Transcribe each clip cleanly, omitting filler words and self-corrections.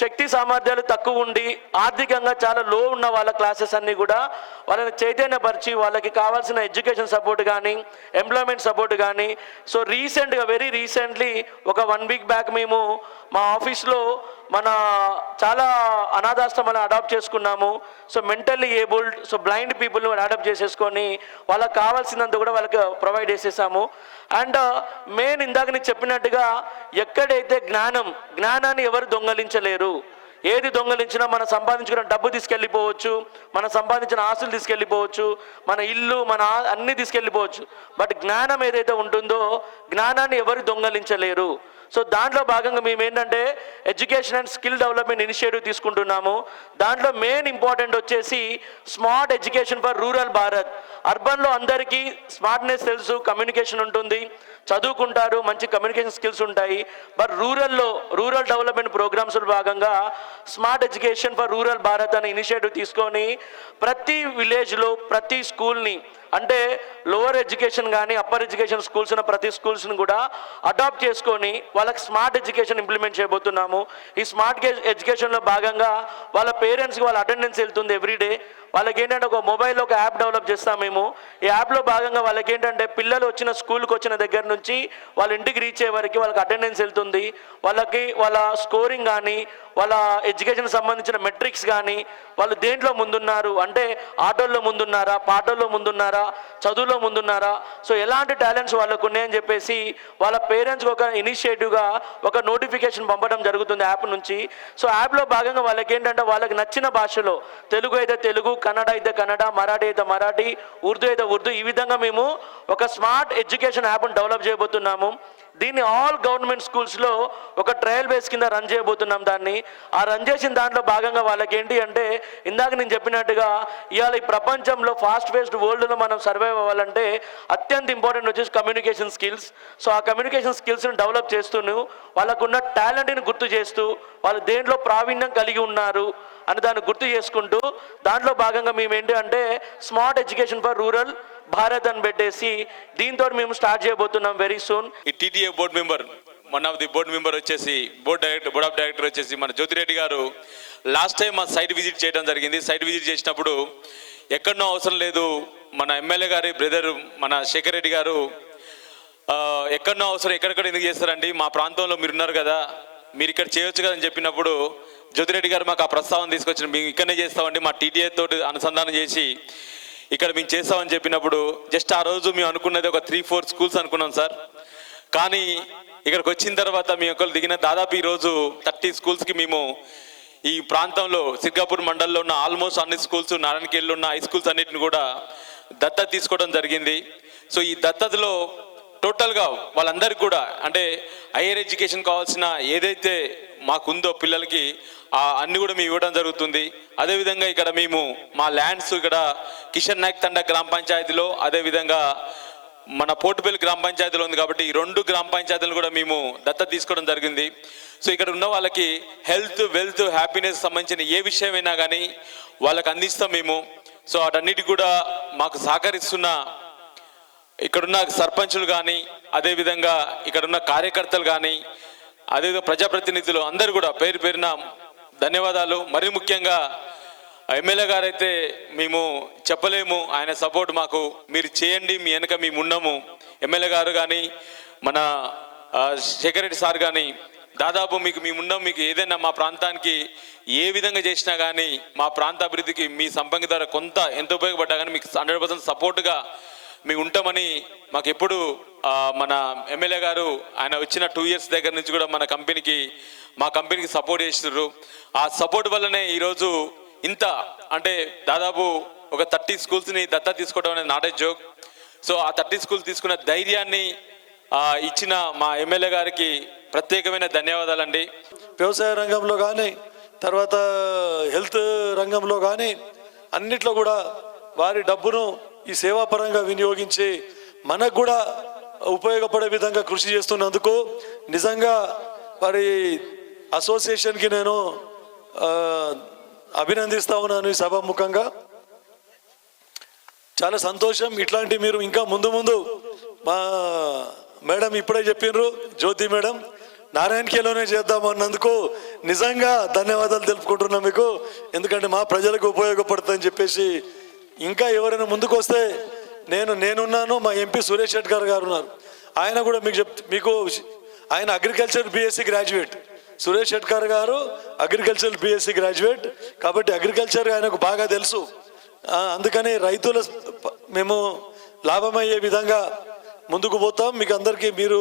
శక్తి సామర్థ్యాలు తక్కువ ఉండి ఆర్థికంగా చాలా లో ఉన్న వాళ్ళ క్లాసెస్ అన్నీ కూడా వాళ్ళని చైతన్యపరిచి వాళ్ళకి కావాల్సిన ఎడ్యుకేషన్ సపోర్ట్ కానీ ఎంప్లాయ్మెంట్ సపోర్ట్ కానీ సో రీసెంట్గా వెరీ రీసెంట్లీ ఒక 1 వీక్ బ్యాక్ మేము మా ఆఫీస్లో మన చాలా అనాథాశ్రమాలను అడాప్ట్ చేసుకున్నాము. So mentally abled so blind పీపుల్ని అడాప్ట్ చేసేసుకొని వాళ్ళకి కావాల్సినంత కూడా వాళ్ళకి ప్రొవైడ్ చేసేసాము. అండ్ మెయిన్ ఇందాక నేను చెప్పినట్టుగా ఎక్కడైతే జ్ఞానాన్ని ఎవరు దొంగలించలేరు. ఏది దొంగలించినా మనం సంపాదించుకున్న డబ్బు తీసుకెళ్ళిపోవచ్చు, మనం సంపాదించిన ఆస్తులు తీసుకెళ్ళిపోవచ్చు, మన ఇల్లు మన అన్నీ తీసుకెళ్ళిపోవచ్చు. బట్ జ్ఞానం ఏదైతే ఉంటుందో జ్ఞానాన్ని ఎవరు దొంగలించలేరు. సో దాంట్లో భాగంగా మేము ఏంటంటే education and skill development initiative తీసుకుంటున్నాము. దాంట్లో మెయిన్ ఇంపార్టెంట్ వచ్చేసి smart education for rural Bharat. అర్బన్లో అందరికీ స్మార్ట్నెస్ తెలుసు, కమ్యూనికేషన్ ఉంటుంది, చదువుకుంటారు, మంచి కమ్యూనికేషన్ స్కిల్స్ ఉంటాయి. బట్ రూరల్ డెవలప్మెంట్ ప్రోగ్రామ్స్లో భాగంగా smart education for rural Bharat అనే ఇనిషియేటివ్ తీసుకొని ప్రతి విలేజ్లో ప్రతి స్కూల్ని అంటే లోవర్ ఎడ్యుకేషన్ కానీ అప్పర్ ఎడ్యుకేషన్ స్కూల్స్ ఉన్న ప్రతి స్కూల్స్ని కూడా అడాప్ట్ చేసుకొని వాళ్ళకి స్మార్ట్ ఎడ్యుకేషన్ ఇంప్లిమెంట్ చేయబోతున్నాము. ఈ స్మార్ట్ ఎడ్యుకేషన్లో భాగంగా వాళ్ళ పేరెంట్స్కి వాళ్ళ అటెండెన్స్ వెళ్తుంది ఎవ్రీడే. వాళ్ళకి ఏంటంటే ఒక మొబైల్లో ఒక యాప్ డెవలప్ చేస్తాం మేము. ఈ యాప్లో భాగంగా వాళ్ళకి ఏంటంటే పిల్లలు వచ్చిన స్కూల్కి వచ్చిన దగ్గర నుంచి వాళ్ళ ఇంటికి రీచ్ అయ్యే వరకు వాళ్ళకి అటెండెన్స్ వెళ్తుంది. వాళ్ళకి వాళ్ళ స్కోరింగ్ కానీ వాళ్ళ ఎడ్యుకేషన్ సంబంధించిన మెట్రిక్స్ కానీ వాళ్ళు దేంట్లో ముందున్నారు అంటే ఆటోల్లో ముందున్నారా, పాటల్లో ముందున్నారా, చదువులో ముందున్నారా, సో ఎలాంటి టాలెంట్స్ వాళ్ళకు ఉన్నాయని చెప్పేసి వాళ్ళ పేరెంట్స్కి ఒక ఇనిషియేటివ్గా ఒక నోటిఫికేషన్ పంపడం జరుగుతుంది యాప్ నుంచి. సో యాప్లో భాగంగా వాళ్ళకి ఏంటంటే వాళ్ళకి నచ్చిన భాషలో తెలుగు అయితే తెలుగు, కన్నడ అయితే కన్నడ, మరాఠీ అయితే మరాఠీ, ఉర్దూ అయితే ఉర్దూ, ఈ విధంగా మేము ఒక స్మార్ట్ ఎడ్యుకేషన్ యాప్ను డెవలప్ చేయబోతున్నాము. దీన్ని ఆల్ గవర్నమెంట్ స్కూల్స్లో ఒక ట్రయల్ బేస్ కింద రన్ చేయబోతున్నాం. దాన్ని రన్ చేసిన దాంట్లో భాగంగా వాళ్ళకి ఏంటి అంటే ఇందాక నేను చెప్పినట్టుగా ఇవాళ ఈ ప్రపంచంలో ఫాస్ట్ పేస్డ్ వరల్డ్లో మనం సర్వైవ్ అవ్వాలంటే అత్యంత ఇంపార్టెంట్ వచ్చేసి కమ్యూనికేషన్ స్కిల్స్. సో ఆ కమ్యూనికేషన్ స్కిల్స్ని డెవలప్ చేస్తూను వాళ్ళకున్న టాలెంట్ని గుర్తు చేస్తూ వాళ్ళు దేంట్లో ప్రావీణ్యం కలిగి ఉన్నారు అని దాన్ని గుర్తు చేసుకుంటూ దాంట్లో భాగంగా మేము ఏంటి అంటే smart education for rural Bharat అని పెట్టేసి దీంతో మేము స్టార్ట్ చేయబోతున్నాం వెరీ సూన్. ఈ TTA board member one of the board member వచ్చేసి బోర్డ్ ఆఫ్ డైరెక్టర్ వచ్చేసి మన జ్యోతిరెడ్డి గారు లాస్ట్ టైం మా సైట్ విజిట్ చేయడం జరిగింది. సైట్ విజిట్ చేసినప్పుడు ఎక్కడనో అవసరం లేదు, మన ఎమ్మెల్యే గారి బ్రదర్ మన శేఖర్ రెడ్డి గారు ఎక్కడనో అవసరం ఎక్కడెక్కడ ఎందుకు చేస్తారండి, మా ప్రాంతంలో మీరు ఉన్నారు కదా, మీరు ఇక్కడ చేయొచ్చు కదా అని చెప్పినప్పుడు జ్యోతిరెడ్డి గారు మాకు ఆ ప్రస్తావన తీసుకొచ్చిన మేము ఇక్కడనే చేస్తామండి, మా టీటీఏ తోటి అనుసంధానం చేసి ఇక్కడ మేము చేస్తామని చెప్పినప్పుడు జస్ట్ ఆ రోజు మేము అనుకున్నది ఒక 3-4 స్కూల్స్ అనుకున్నాం సార్. కానీ ఇక్కడికి వచ్చిన తర్వాత మీ ఒక్కరు దిగిన దాదాపు ఈరోజు 30 స్కూల్స్కి మేము ఈ ప్రాంతంలో సిర్గాపూర్ మండలంలో ఉన్న ఆల్మోస్ట్ అన్ని స్కూల్స్, నారాయణఖేడ్లో ఉన్న హై స్కూల్స్ అన్నిటిని కూడా దత్తత తీసుకోవడం జరిగింది. సో ఈ దత్తతలో టోటల్గా వాళ్ళందరికీ కూడా అంటే హైయర్ ఎడ్యుకేషన్ కావాల్సిన ఏదైతే మాకుందో పిల్లలకి అన్ని కూడా మేము ఇవ్వడం జరుగుతుంది. అదేవిధంగా ఇక్కడ మేము మా ల్యాండ్స్ ఇక్కడ కిషన్ నాయక్ తండా గ్రామ పంచాయతీలో, అదేవిధంగా మన పోర్టుపల్లి గ్రామ పంచాయతీలో ఉంది కాబట్టి ఈ 2 గ్రామ పంచాయతీలు కూడా మేము దత్తత తీసుకోవడం జరిగింది. సో ఇక్కడ ఉన్న వాళ్ళకి హెల్త్, వెల్త్, హ్యాపీనెస్ సంబంధించిన ఏ విషయమైనా కానీ వాళ్ళకి అందిస్తాం మేము. సో వాటన్నిటికి కూడా మాకు సహకరిస్తున్న ఇక్కడున్న సర్పంచులు కానీ, అదేవిధంగా ఇక్కడున్న కార్యకర్తలు కానీ, అదేవిధంగా ప్రజాప్రతినిధులు అందరూ కూడా పేరు పేరున ధన్యవాదాలు. మరీ ముఖ్యంగా ఎమ్మెల్యే గారు అయితే మేము చెప్పలేము, ఆయన సపోర్ట్ మాకు మీరు చేయండి, మీ వెనక మేము ఉన్నాము. ఎమ్మెల్యే గారు కానీ మన శేఖర్ రెడ్డి సార్ కానీ దాదాపు మేము ఉన్నాం, మీకు ఏదైనా మా ప్రాంతానికి ఏ విధంగా చేసినా కానీ మా ప్రాంత అభివృద్ధికి మీ సంపంగి ద్వారా కొంత ఎంత ఉపయోగపడ్డా కానీ మీకు 100% సపోర్ట్గా మేము ఉంటామని మాకు ఎప్పుడు మన ఎమ్మెల్యే గారు ఆయన వచ్చిన 2 years దగ్గర నుంచి కూడా మా కంపెనీకి సపోర్ట్ చేస్తున్నారు. ఆ సపోర్ట్ వల్లనే ఈరోజు ఇంత అంటే దాదాపు ఒక 30 స్కూల్స్ని దత్తత తీసుకోవడం అనేది నాట్ ఏ జోక్. సో ఆ 30 స్కూల్స్ తీసుకున్న ధైర్యాన్ని ఇచ్చిన మా ఎమ్మెల్యే గారికి ప్రత్యేకమైన ధన్యవాదాలండి. వ్యవసాయ రంగంలో కానీ తర్వాత హెల్త్ రంగంలో కానీ అన్నిట్లో కూడా వారి డబ్బును ఈ సేవాపరంగా వినియోగించి మనకు కూడా ఉపయోగపడే విధంగా కృషి చేస్తున్నందుకు నిజంగా వారి అసోసియేషన్కి నేను అభినందిస్తా ఉన్నాను. ఈ సభాముఖంగా చాలా సంతోషం. ఇట్లాంటి మీరు ఇంకా ముందు మా మేడం ఇప్పుడే చెప్పినారు, జ్యోతి మేడం, నారాయణఖేలోనే చేద్దాం అన్నందుకు నిజంగా ధన్యవాదాలు తెలుపుకుంటున్నా మీకు. ఎందుకంటే మా ప్రజలకు ఉపయోగపడుతుందని చెప్పేసి ఇంకా ఎవరైనా ముందుకు వస్తే నేనున్నాను, మా ఎంపీ సురేష్ షెట్కర్ గారు ఉన్నారు. ఆయన కూడా మీకు ఆయన agriculture BSc graduate. Suresh Shetkar గారు అగ్రికల్చర్ బీఎస్సీ గ్రాడ్యుయేట్ కాబట్టి అగ్రికల్చర్ ఆయనకు బాగా తెలుసు. అందుకని రైతుల మేము లాభమయ్యే విధంగా ముందుకు పోతాం. మీకు అందరికీ మీరు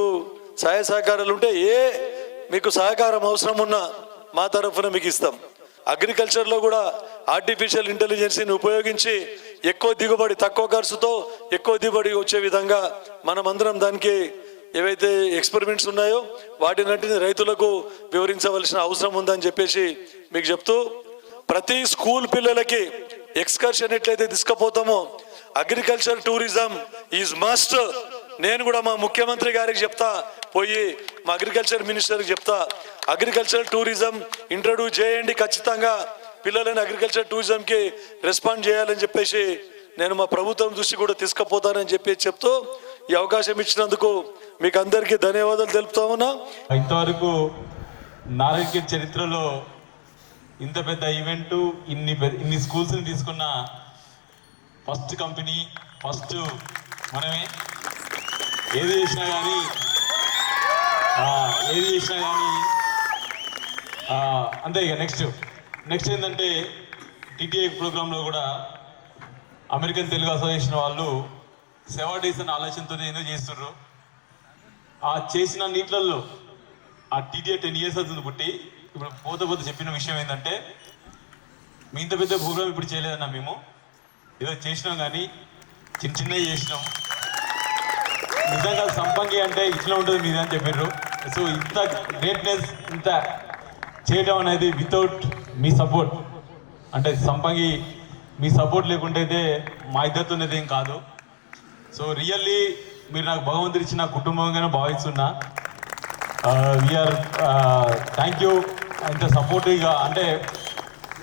సహాయ సహకారాలు ఉంటే మీకు సహకారం అవసరం ఉన్నా మా తరఫున మీకు ఇస్తాం. అగ్రికల్చర్లో కూడా ఆర్టిఫిషియల్ ఇంటెలిజెన్స్ని ఉపయోగించి ఎక్కువ దిగుబడి, తక్కువ ఖర్చుతో ఎక్కువ దిగుబడి వచ్చే విధంగా మనమందరం దానికి ఏవైతే ఎక్స్పెరిమెంట్స్ ఉన్నాయో వాటినంటిని రైతులకు వివరించవలసిన అవసరం ఉందని చెప్పేసి మీకు చెప్తూ, ప్రతి స్కూల్ పిల్లలకి ఎక్స్కర్షన్ ఎట్లయితే తీసుకుపోతామో అగ్రికల్చర్ టూరిజం ఈజ్ మస్ట్. నేను కూడా మా ముఖ్యమంత్రి గారికి చెప్తా, పోయి మా అగ్రికల్చర్ మినిస్టర్కి చెప్తా, అగ్రికల్చర్ టూరిజం ఇంట్రడ్యూస్ చేయండి, ఖచ్చితంగా పిల్లలని అగ్రికల్చర్ టూరిజంకి రెస్పాండ్ చేయాలని చెప్పేసి నేను మా ప్రభుత్వం దృష్టి కూడా తీసుకుపోతానని చెప్పేసి చెప్తూ ఈ అవకాశం ఇచ్చినందుకు మీకు అందరికీ ధన్యవాదాలు తెలుపుతా ఉన్నా. ఇంతవరకు నారాయణఖేడ్ చరిత్రలో ఇంత పెద్ద ఈవెంట్, ఇన్ని స్కూల్స్ని తీసుకున్న ఫస్ట్ కంపెనీ, ఫస్ట్ మనమే. ఏది చేసినా కానీ అంతే. ఇక నెక్స్ట్ ఏంటంటే టీటీఐ ప్రోగ్రాంలో కూడా అమెరికన్ తెలుగు అసోసియేషన్ వాళ్ళు సేవా డేస్ అనే ఆలోచనతో ఎందుకు చేస్తుర్రు. ఆ చేసిన నీట్లలో ఆ టీటీఐ 10 years అవుతుంది పుట్టి. ఇప్పుడు పోతే చెప్పిన విషయం ఏంటంటే, మీ ఇంత పెద్ద ప్రోగ్రామ్ ఇప్పుడు చేయలేదన్నా, మేము ఏదో చేసినాం కానీ చిన్నవి చేసినాం. నిజంగా సంపంగి అంటే ఇట్లా ఉంటుంది మీద అని చెప్పారు. సో ఇంత గ్రేట్నెస్, ఇంత చేయడం అనేది వితౌట్ మీ సపోర్ట్, అంటే సంపంగి మీ సపోర్ట్ లేకుంటే అయితే మా ఇద్దరితో ఏం కాదు. సో రియల్లీ మీరు నాకు భగవంతుడు ఇచ్చిన కుటుంబంగానే భావిస్తున్నా. We are thank you. ఇంత సపోర్టివ్గా, అంటే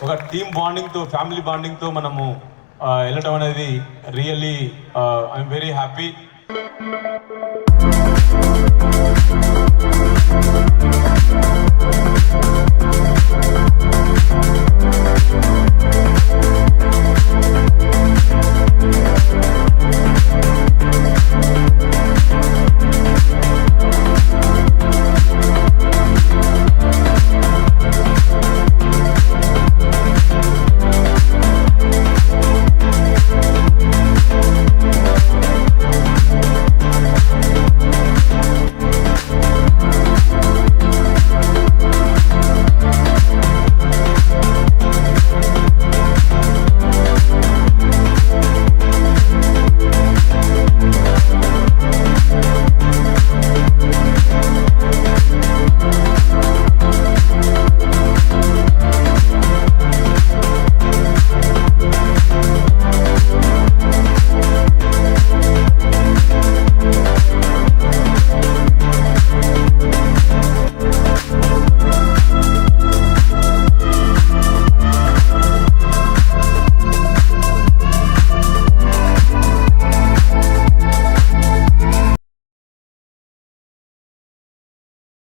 ఒక టీమ్ బాండింగ్తో, ఫ్యామిలీ బాండింగ్తో మనము వెళ్ళటం అనేది రియల్లీ ఐఎమ్ వెరీ హ్యాపీ.